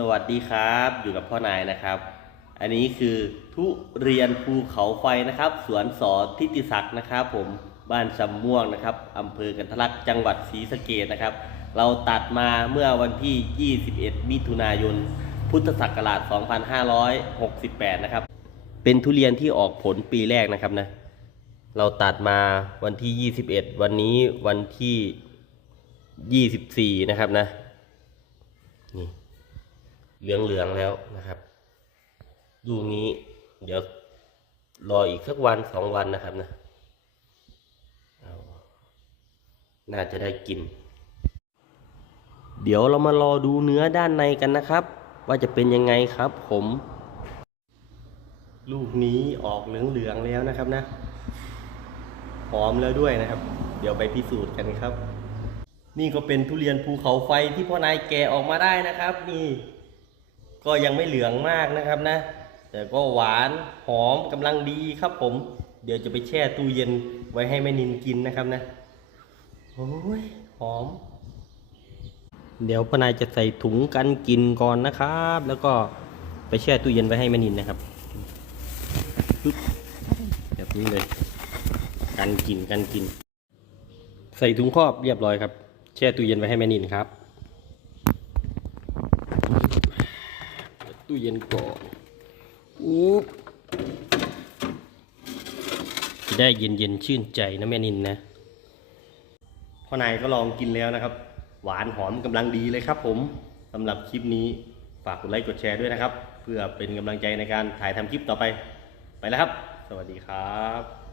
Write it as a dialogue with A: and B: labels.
A: สวัสดีครับอยู่กับพ่อนายนะครับ อันนี้คือทุเรียนภูเขาไฟนะครับ สวนสอทิติศักดิ์นะครับ ผมบ้านสำม่วงนะครับอำเภอกันทลักจังหวัดศรีสะเกดนะครับ เราตัดมาเมื่อวันที่ 21 มิถุนายน พุทธศักราช 2568 นะครับ เป็นทุเรียนที่ออกผลปีแรกนะครับนะเราตัดมาวันที่ 21 วันนี้วันที่ 24 นะครับนะนี่ เหลืองเหลืองๆแล้วนะครับ ลูกนี้เดี๋ยวรออีกสักวันสองวันนะครับนะน่าจะได้กิน เดี๋ยวเรามารอดูเนื้อด้านในกันนะครับ ว่าจะเป็นยังไงครับ ผม ลูกนี้ออกเหลืองเหลืองๆแล้วนะครับนะหอมแล้วด้วยนะครับ เดี๋ยวไปพิสูจน์กันครับ นี่ก็เป็นทุเรียนภูเขาไฟที่พ่อนายแกะออกมาได้นะครับนี่ ก็ยังไม่เหลืองมากนะครับนะ แต่ก็หวานหอมกำลังดีครับผม เดี๋ยวจะไปแช่ตู้เย็นไว้ให้แม่นินกินนะครับนะโอ้ยหอม เดี๋ยวพนายจะใส่ถุงกันกินก่อนนะครับ แล้วก็ไปแช่ตู้เย็นไว้ให้แม่นินนะครับแบบนี้เลย กันกินกันกิน ใส่ถุงครอบเรียบร้อยครับ แช่ตู้เย็นไว้ให้แม่นินครับ ตู้เย็นก่อนอุ๊บจะได้เย็นเย็นๆชื่นใจนะแม่นินนะพ่อนายก็ลองกินแล้วนะครับ หวานหอมกำลังดีเลยครับผมสำหรับคลิปนี้ฝากกดไลค์กดแชร์ด้วยนะครับ เพื่อเป็นกำลังใจในการถ่ายทำคลิปต่อไป ไปแล้วครับ สวัสดีครับ